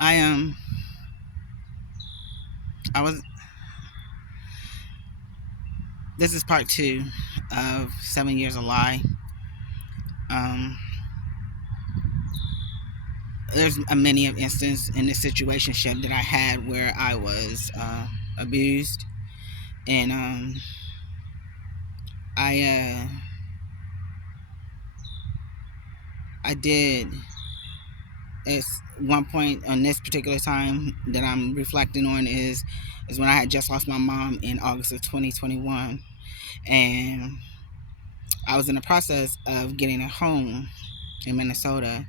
I I was. This is part two of 7 Years a Lie. Um, there's a many of instances in the situationship that I had where I was abused, and I I did. It's one point on this particular time that I'm reflecting on is when I had just lost my mom in August of 2021, and I was in the process of getting a home in Minnesota,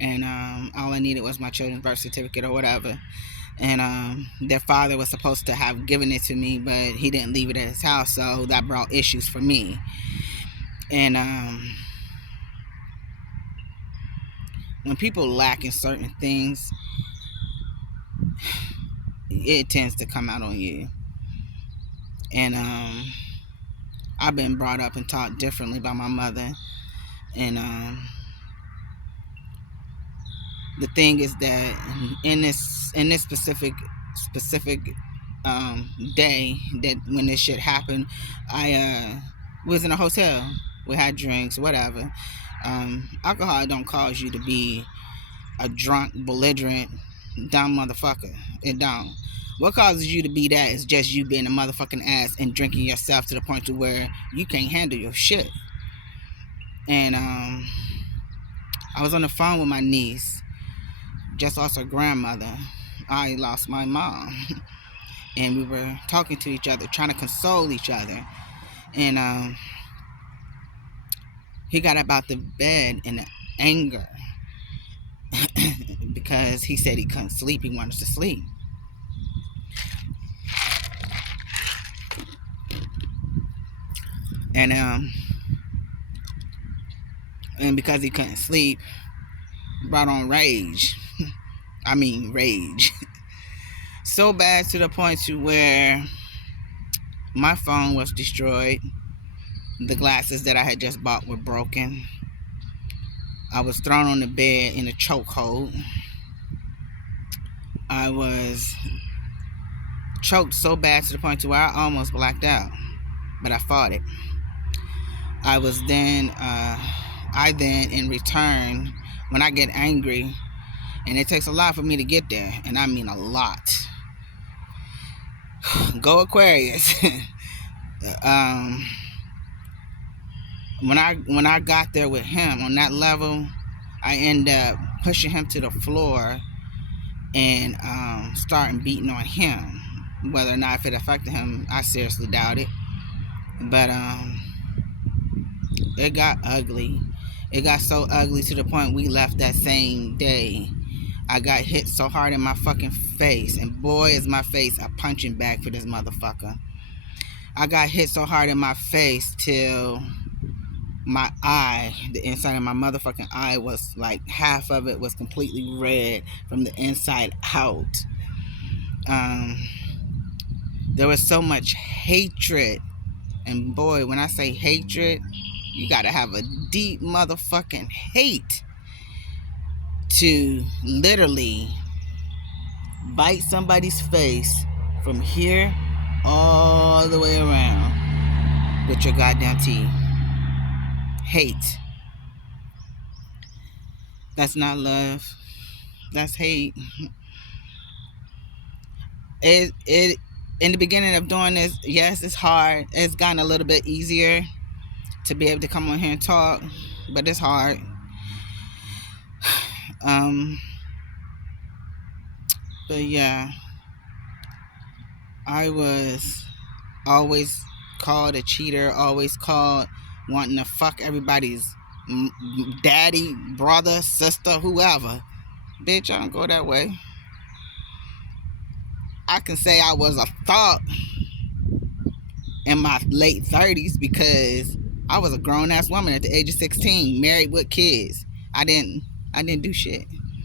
and all I needed was my children's birth certificate or whatever. And their father was supposed to have given it to me, but he didn't leave it at his house, so that brought issues for me. And when people lack in certain things, it tends to come out on you. And I've been brought up and taught differently by my mother. And the thing is that in this specific day that when this shit happened, I was in a hotel. We had drinks, whatever. Alcohol don't cause you to be a drunk, belligerent, dumb motherfucker. It don't. What causes you to be that is just you being a motherfucking ass and drinking yourself to the point to where you can't handle your shit. And I was on the phone with my niece, just lost her grandmother. I lost my mom. And we were talking to each other, trying to console each other. And he got up out the bed in anger because he said he couldn't sleep. He wanted to sleep. And because he couldn't sleep, brought on rage. I mean rage. So bad to the point to where my phone was destroyed. The glasses that I had just bought were broken. I was thrown on the bed in a chokehold. I was choked so bad to the point to where I almost blacked out, but I fought it. I then in return, when I get angry, and it takes a lot for me to get there, and I mean a lot. Go Aquarius. um, when I got there with him on that level, I end up pushing him to the floor and starting beating on him. Whether or not if it affected him, I seriously doubt it. But it got ugly. It got so ugly to the point we left that same day. I got hit so hard in my fucking face, and boy is my face a punching bag for this motherfucker. I got hit so hard in my face till my eye, the inside of my motherfucking eye was like half of it was completely red from the inside out. Um, there was so much hatred, and boy, when I say hatred, you gotta have a deep motherfucking hate to literally bite somebody's face from here all the way around with your goddamn teeth. Hate. That's not love. That's hate. It in the beginning of doing this, yes, it's hard. It's gotten a little bit easier to be able to come on here and talk, but it's hard. Um, but yeah, I was always called a cheater, always called wanting to fuck everybody's daddy, brother, sister, whoever. Bitch, I don't go that way. I can say I was a thought in my late 30s because I was a grown ass woman at the age of 16, married with kids. I didn't do shit.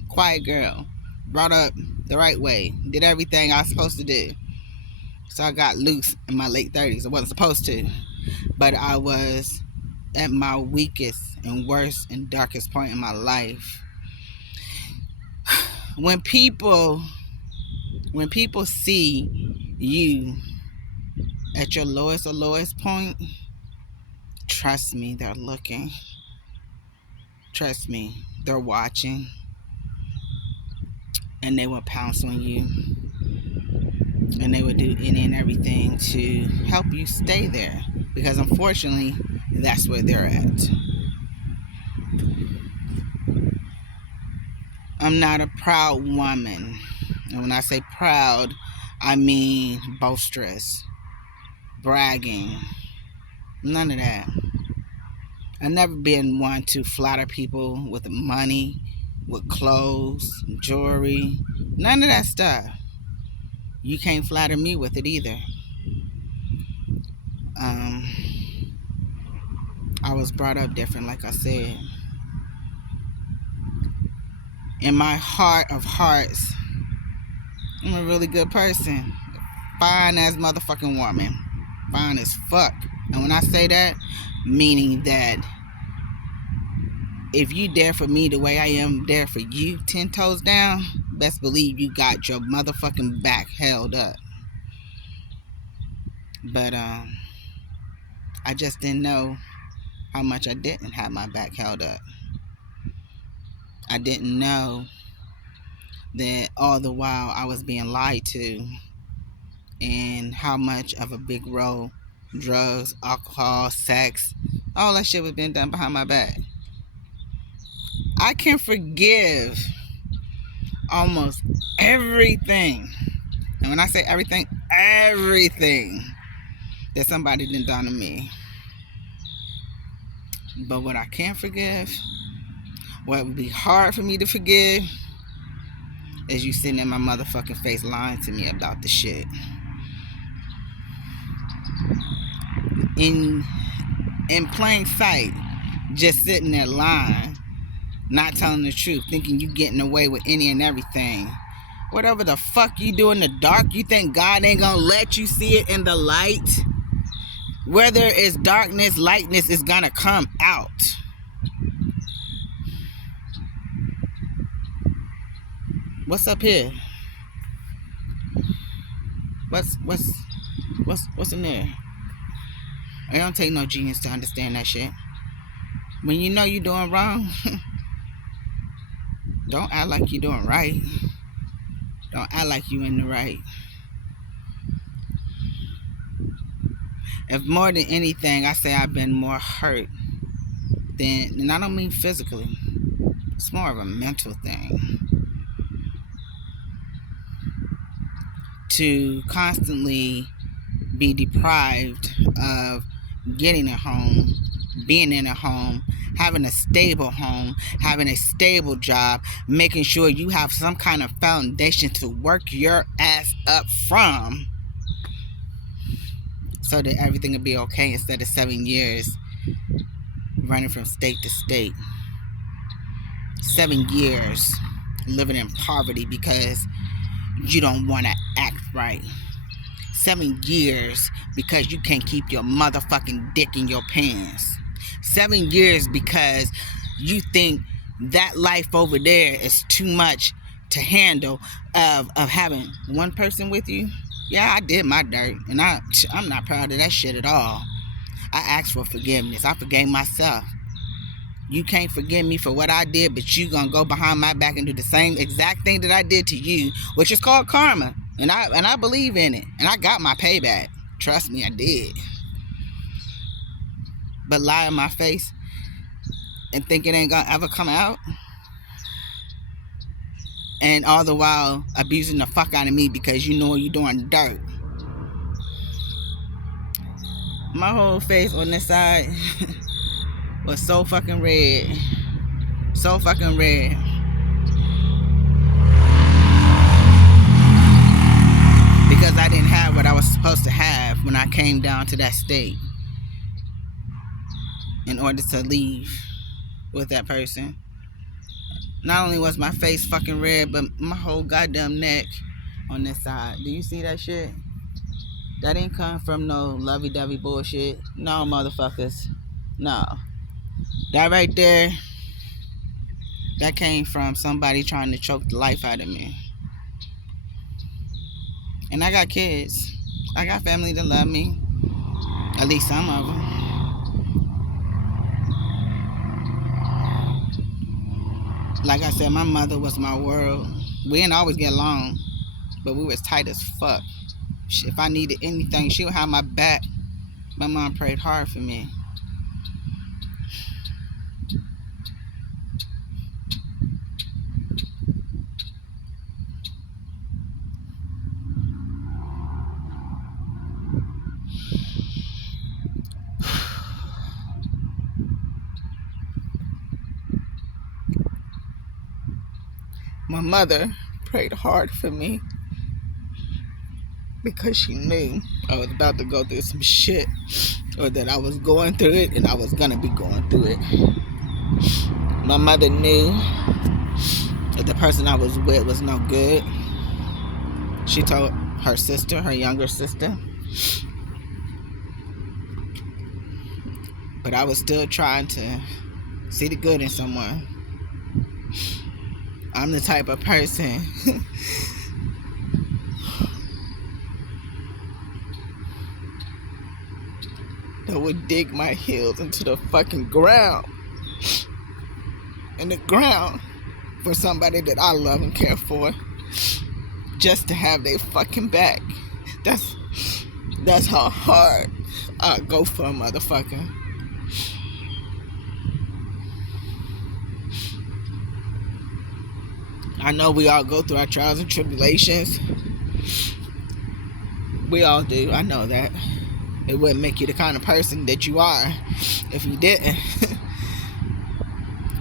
Quiet girl, brought up the right way, did everything I was supposed to do. So I got loose in my late 30s. I wasn't supposed to, but I was at my weakest and worst and darkest point in my life. when people see you at your lowest point, trust me, they're looking. Trust me, they're watching, and they will pounce on you, and they will do any and everything to help you stay there, because unfortunately, that's where they're at. I'm not a proud woman, and when I say proud, I mean boisterous, bragging, none of that. I've never been one to flatter people with money, with clothes, jewelry, none of that stuff. You can't flatter me with it either. Um, I was brought up different, like I said. In my heart of hearts, I'm a really good person. Fine as motherfucking woman. Fine as fuck. And when I say that, meaning that if you there for me the way I am there for you, 10 toes down, best believe you got your motherfucking back held up. But I just didn't know how much I didn't have my back held up. I didn't know that all the while I was being lied to, and how much of a big role drugs, alcohol, sex, all that shit was being done behind my back. I can forgive almost everything. And when I say everything that somebody done to me. But what I can't forgive, what would be hard for me to forgive, is you sitting in my motherfucking face lying to me about the shit. In plain sight, just sitting there lying, not telling the truth, thinking you getting away with any and everything. Whatever the fuck you do in the dark, you think God ain't gonna let you see it in the light? Whether it's darkness, lightness is gonna come out. What's up here? What's in there? It don't take no genius to understand that shit. When you know you're doing wrong, don't act like you're doing right. Don't act like you in the right. If more than anything, I say I've been more hurt than, and I don't mean physically. It's more of a mental thing. To constantly be deprived of getting a home, being in a home, having a stable home, having a stable job, making sure you have some kind of foundation to work your ass up from, so that everything will be okay, instead of 7 years running from state to state. 7 years living in poverty because you don't want to act right. 7 years because you can't keep your motherfucking dick in your pants. 7 years because you think that life over there is too much to handle, of having one person with you. Yeah, I did my dirt, and I'm not proud of that shit at all. I asked for forgiveness. I forgave myself. You can't forgive me for what I did, but you gonna go behind my back and do the same exact thing that I did to you, which is called karma. And I believe in it. And I got my payback. Trust me, I did. But lie in my face and think it ain't gonna ever come out, and all the while abusing the fuck out of me because you know you're doing dirt. My whole face on this side was so fucking red. So fucking red. Because I didn't have what I was supposed to have when I came down to that state in order to leave with that person. Not only was my face fucking red, but my whole goddamn neck on this side. Do you see that shit? That ain't come from no lovey-dovey bullshit. No, motherfuckers. No. That right there That came from somebody trying to choke the life out of me. And I got kids. I got family that love me. At least some of them. Like I said, my mother was my world. We didn't always get along, but we was tight as fuck. If I needed anything, she would have my back. My mom prayed hard for me. My mother prayed hard for me because she knew I was about to go through some shit, or that I was going through it and I was gonna be going through it. My mother knew that the person I was with was no good. She told her sister, her younger sister. But I was still trying to see the good in someone. I'm the type of person that would dig my heels into the fucking ground. In the ground for somebody that I love and care for. Just to have their fucking back. That's how hard I go for a motherfucker. I know we all go through our trials and tribulations. We all do. I know that. It wouldn't make you the kind of person that you are if you didn't.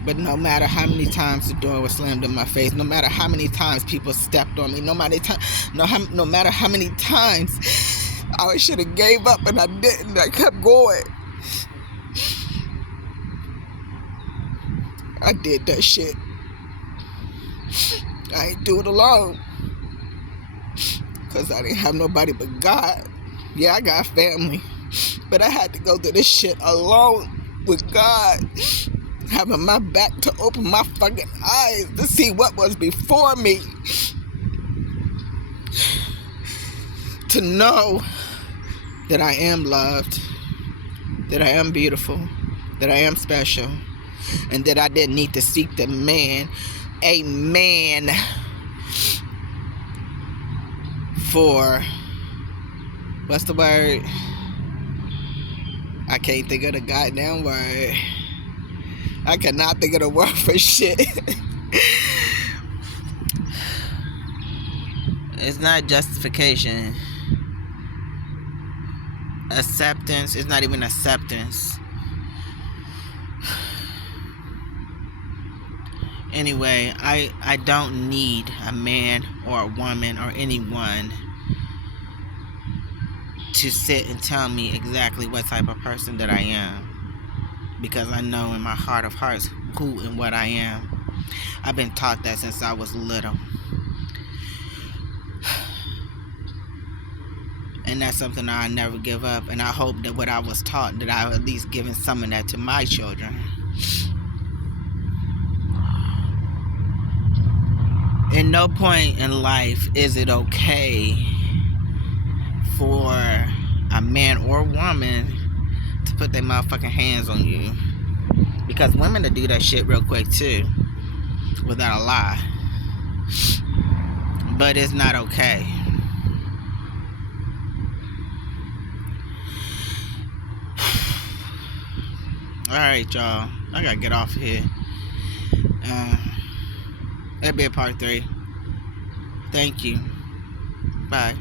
But no matter how many times the door was slammed in my face, no matter how many times people stepped on me, no matter how many times I should have gave up and I didn't, I kept going. I did that shit. I ain't do it alone. Because I didn't have nobody but God. Yeah, I got family. But I had to go through this shit alone with God. Having my back to open my fucking eyes to see what was before me. To know that I am loved. That I am beautiful. That I am special. And that I didn't need to seek a man for, what's the word? I can't think of the goddamn word. I cannot think of the word for shit. It's not justification. Acceptance. It's not even acceptance. Anyway, I don't need a man or a woman or anyone to sit and tell me exactly what type of person that I am. Because I know in my heart of hearts who and what I am. I've been taught that since I was little. And that's something that I never give up. And I hope that what I was taught, that I've at least given some of that to my children. In no point in life is it okay for a man or woman to put their motherfucking hands on you. Because women will do that shit real quick too. Without a lie. But it's not okay. Alright, y'all. I gotta get off of here. That'll be a part 3. Thank you. Bye.